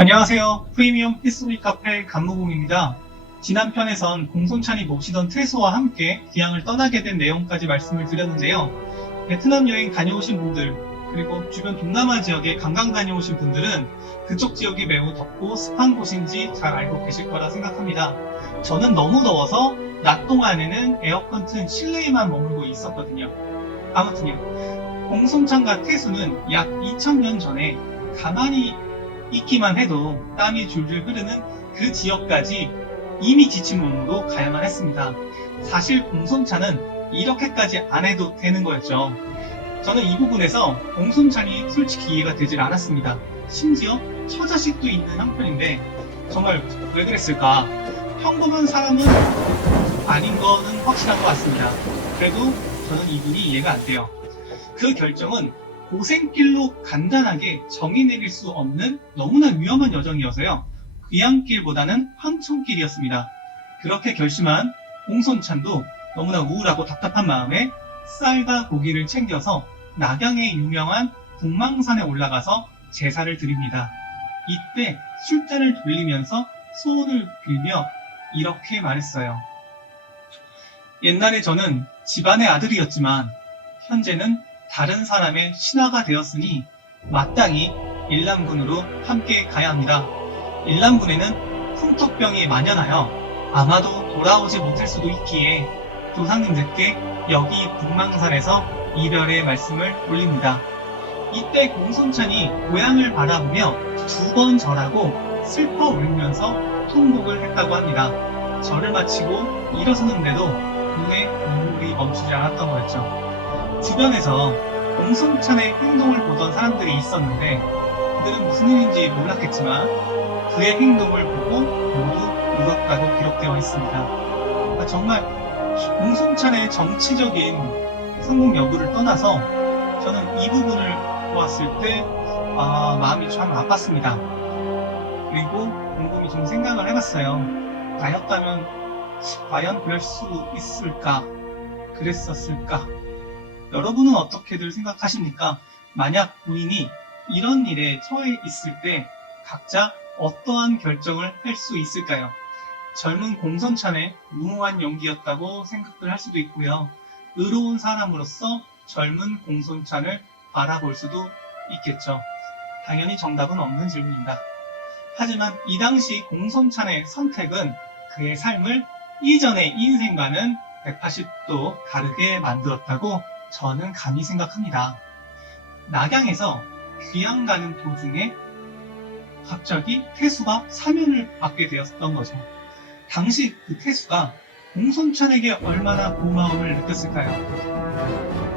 안녕하세요. 프리미엄 히스토리 카페 간무공입니다. 지난 편에선 공손찬이 모시던 퇴소와 함께 귀향을 떠나게 된 내용까지 말씀을 드렸는데요. 베트남 여행 다녀오신 분들, 그리고 주변 동남아 지역에 관광 다녀오신 분들은 그쪽 지역이 매우 덥고 습한 곳인지 잘 알고 계실 거라 생각합니다. 저는 너무 더워서 낮 동안에는 에어컨 튼 실내에만 머물고 있었거든요. 아무튼요, 공손찬과 태수는 약 2000년 전에 가만히 있기만 해도 땀이 줄줄 흐르는 그 지역까지 이미 지친 몸으로 가야만 했습니다. 사실 공손찬은 이렇게까지 안 해도 되는 거였죠. 저는 이 부분에서 공손찬이 솔직히 이해가 되질 않았습니다. 심지어 처자식도 있는 형편인데 정말 왜 그랬을까? 평범한 사람은 아닌 거는 확실한 것 같습니다. 그래도 저는 이분이 이해가 안 돼요. 그 결정은 고생길로 간단하게 정의 내릴 수 없는 너무나 위험한 여정이어서요. 귀향길보다는 황천길이었습니다. 그렇게 결심한 공손찬도 너무나 우울하고 답답한 마음에 쌀과 고기를 챙겨서 낙양의 유명한 북망산에 올라가서 제사를 드립니다. 이때 술잔을 돌리면서 소원을 빌며 이렇게 말했어요. 옛날에 저는 집안의 아들이었지만 현재는 다른 사람의 신하가 되었으니 마땅히 일남군으로 함께 가야 합니다. 일남군에는 풍토병이 만연하여 아마도 돌아오지 못할 수도 있기에 조상님들께 여기 북망산에서 이별의 말씀을 올립니다. 이때 공손찬이 고향을 바라보며 2번 절하고 슬퍼 울면서 통곡을 했다고 합니다. 절을 마치고 일어서는데도 눈에 눈물이 멈추지 않았던 거였죠. 주변에서 공손찬의 행동을 보던 사람들이 있었는데 그들은 무슨 일인지 몰랐겠지만 그의 행동을 보고 모두 울었다고 기록되어 있습니다. 정말 공손찬의 정치적인 성공 여부를 떠나서 저는 이 부분을 보았을 때 마음이 참 아팠습니다. 그리고 곰곰이 좀 생각을 해봤어요. 나였다면 과연 그럴 수 있을까? 그랬었을까? 여러분은 어떻게들 생각하십니까? 만약 본인이 이런 일에 처해 있을 때 각자 어떠한 결정을 할 수 있을까요? 젊은 공손찬의 무모한 연기였다고 생각을 할 수도 있고요. 의로운 사람으로서 젊은 공손찬을 바라볼 수도 있겠죠. 당연히 정답은 없는 질문입니다. 하지만 이 당시 공손찬의 선택은 그의 삶을 이전의 인생과는 180도 다르게 만들었다고 저는 감히 생각합니다. 낙양에서 귀향 가는 도중에 갑자기 태수가 사면을 받게 되었던 거죠. 당시 그 태수가 공손찬에게 얼마나 고마움을 느꼈을까요?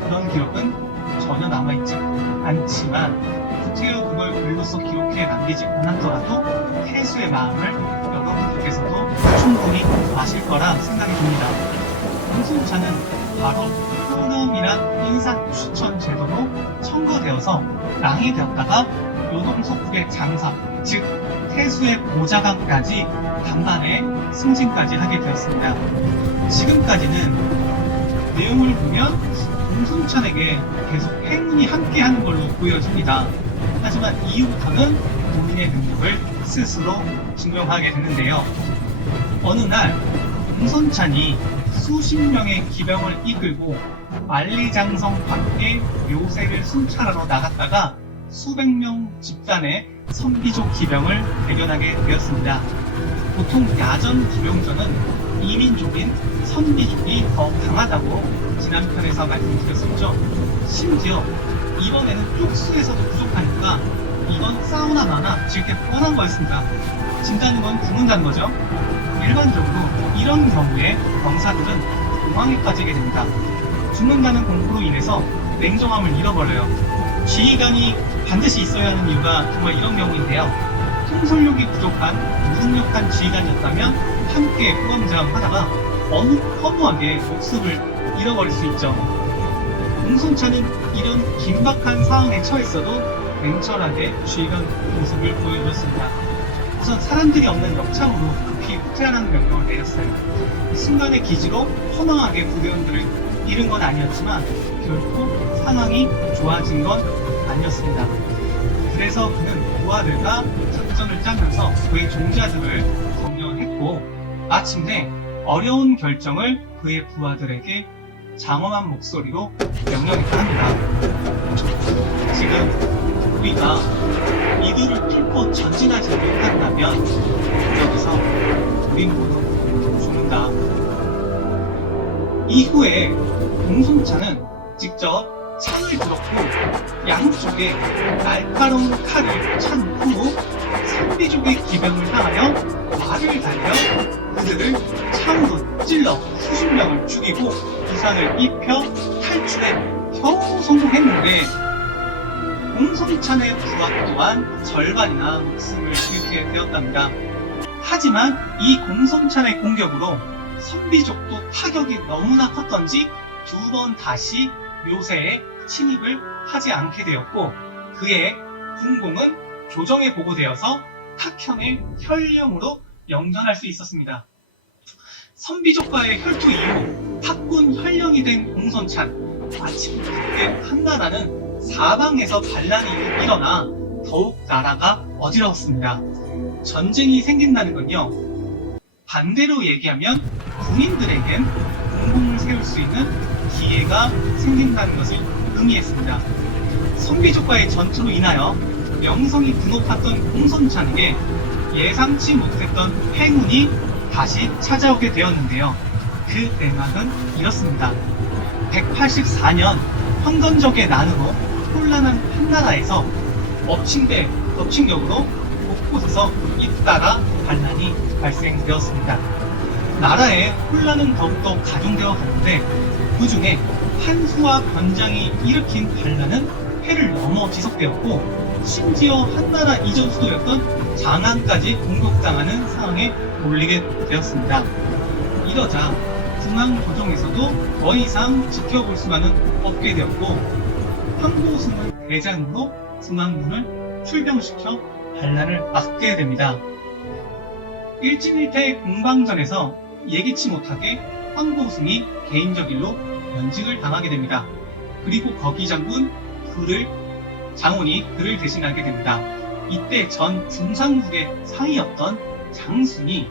그런 기록은 전혀 남아있지 않지만 구태여 그걸 글로써 기록해 남기지 않았더라도 태수의 마음을 여러분들께서도 충분히 아실 거라 생각이 듭니다. 공손찬은 바로 호남이란 인사 추천 제도로 청거되어서 랑이 되었다가 요동석국의 장사, 즉 태수의 보좌관까지 간만에 승진까지 하게 되었습니다. 지금까지는 내용을 보면 공손찬에게 계속 행운이 함께하는 걸로 보여집니다. 하지만 이후부터는 본인의 능력을 스스로 증명하게 되는데요. 어느 날 공손찬이 수십 명의 기병을 이끌고 만리장성 밖에 묘색을 순찰하러 나갔다가 수백 명 집단의 선비족 기병을 대견하게 되었습니다. 보통 야전 기병전은 이민족인 선비족이 더 강하다고 지난 편에서 말씀드렸었죠. 심지어 이번에는 쪽수에서도 부족하니까 이건 싸우나 마나 질 게 뻔한 거였습니다. 진다는 건 죽는다는 거죠. 일반적으로 이런 경우에 병사들은 공황에 빠지게 됩니다. 죽는다는 공포로 인해서 냉정함을 잃어버려요. 지휘관이 반드시 있어야 하는 이유가 정말 이런 경우인데요. 통솔력이 부족한 무능력한 지휘관이었다면 함께 후원장하다가 허무하게 목숨을 잃어버릴 수 있죠. 공손찬은 이런 긴박한 상황에 처했어도 냉철하게 지휘관 모습을 보여줬습니다. 우선 사람들이 없는 역창으로 급히 후퇴하라는 명령을 내렸어요. 순간의 기지로 허망하게 부대원들을 잃은 건 아니었지만 결코 상황이 좋아진 건 아니었습니다. 그래서 그는 부하들과 작전을 짜면서 그의 종자들을 점령했고 마침내 어려운 결정을 그의 부하들에게 장엄한 목소리로 명령했다 합니다. 지금 우리가 이들을 뚫고 전진하지 못한다면 여기서 우린 모두 죽는다. 이후에 공손차는 직접 창을 들었고 양쪽에 날카로운 칼을 찬 후 선비족의 기병을 향하여 말을 달려 그들을 창으로 찔러 수십 명을 죽이고 부상을 입혀 탈출에 겨우 성공했는데 공손찬의 부하 또한 절반이나 목숨을 잃게 되었답니다. 하지만 이 공손찬의 공격으로 선비족도 타격이 너무나 컸던지 두 번 다시 묘세에 침입을 하지 않게 되었고 그의 군공은 조정에 보고되어서 탁현의 혈령으로 영전할 수 있었습니다. 선비족과의 혈투 이후 탁군 혈령이 된 공손찬 마침 그때 한나라는 사방에서 반란이 일어나 더욱 나라가 어지러웠습니다. 전쟁이 생긴다는 건요 반대로 얘기하면 군인들에겐 공공을 세울 수 있는 기회가 생긴다는 것을 의미했습니다. 선비족과의 전투로 인하여 명성이 드높았던 공손찬에게 예상치 못했던 행운이 다시 찾아오게 되었는데요. 그 내막은 이렇습니다. 184년 황건적의 난으로 혼란한 한나라에서 엎친 데 덮친 격으로 곳곳에서 잇따라 반란이 발생되었습니다. 나라의 혼란은 더욱더 가중되어 갔는데 그 중에 한수와 변장이 일으킨 반란은 해를 넘어 지속되었고 심지어 한나라 이전 수도였던 장안까지 공격당하는 상황에 몰리게 되었습니다. 이러자 중앙 조정에서도 더 이상 지켜볼 수만은 없게 되었고 황보승을 대장으로 중앙군을 출병시켜 반란을 막게 됩니다. 일진일퇴 공방전에서 예기치 못하게 황보승이 개인적 일로 면직을 당하게 됩니다. 그리고 거기 장군 장훈이 그를 대신하게 됩니다. 이때 전 중상국의 상이었던 장순이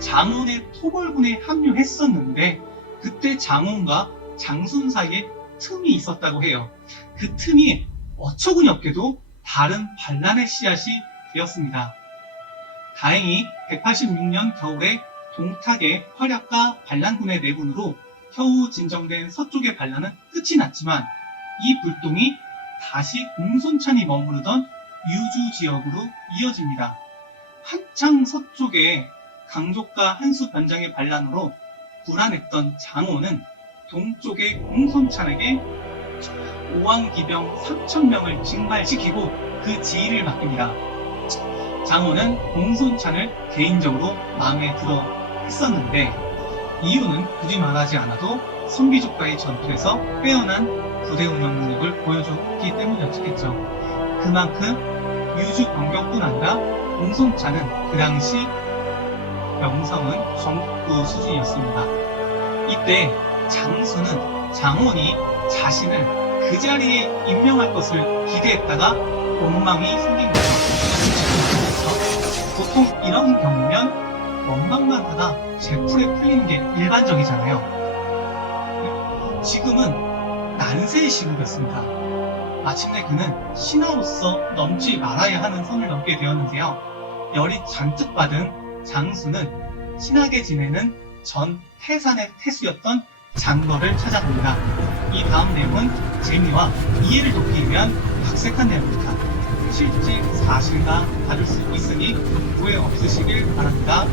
장훈의 토벌군에 합류했었는데 그때 장훈과 장순 사이에 틈이 있었다고 해요. 그 틈이 어처구니 없게도 다른 반란의 씨앗이 되었습니다. 다행히 186년 겨울에 동탁의 활약과 반란군의 내분으로 겨우 진정된 서쪽의 반란은 끝이 났지만 이 불똥이 다시 공손찬이 머무르던 유주 지역으로 이어집니다. 한창 서쪽의 강족과 한수 변장의 반란으로 불안했던 장호는 동쪽의 공손찬에게 오왕기병 3,000명을 징발시키고 그 지휘를 맡깁니다. 장호는 공손찬을 개인적으로 마음에 들어 했었는데 이유는 굳이 말하지 않아도 선비족과의 전투에서 빼어난 부대 운영 능력을 보여줬기 때문이었겠죠. 그만큼 유주 병력뿐 아니라 공손찬은 그 당시 명성은 전국구 수준이었습니다. 이때 장수는 장원이 자신을 그 자리에 임명할 것을 기대했다가 원망이 생긴 거죠. 보통 이런 경우면 원망만 하다 제풀에 풀리는 게 일반적이잖아요. 지금은 난세의 시국이었습니다. 마침내 그는 신하로서 넘지 말아야 하는 선을 넘게 되었는데요. 열이 잔뜩 받은 장수는 친하게 지내는 전 태산의 태수였던 장거를 찾아갑니다. 이 다음 내용은 재미와 이해를 돕기 위한 각색한 내용입니다. 실제 사실과 다를 수 있으니 오해 없으시길 바랍니다.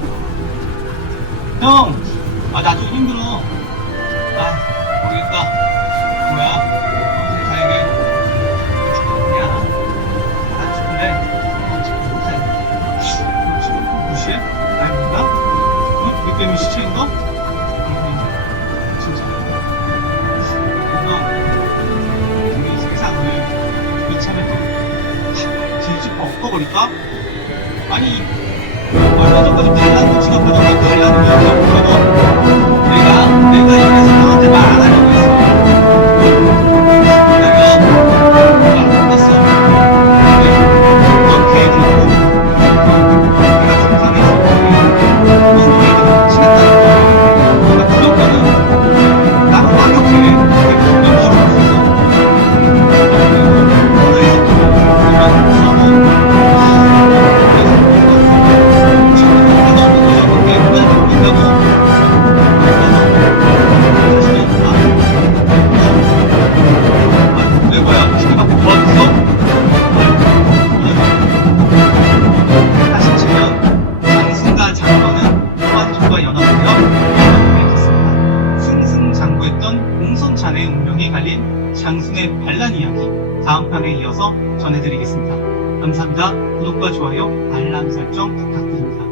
형! 나 좀 힘들어. 모르겠다. 뭐야? 세상에. 야, 나 죽을래. 어차피 못해. 너 지금 무시해? 아니, 뭔가? 너 때문에 시체인 거? 진짜. 형, 우리 세상을 이참에 또 뒤집어 엎어버릴까? 아니, 얼마 전까지 반란군 취급하던 그 반란을 왜 없어도 내가 이래서 형한테 말 안 하려고 했어. 내가 말 안 했어. 근데 너 계획을 하고 나눠보며 밝혔습니다. 승승장구했던 공손찬의 운명이 갈린 장순의 반란 이야기 다음 편에 이어서 전해드리겠습니다. 감사합니다. 구독과 좋아요, 알람 설정 부탁드립니다.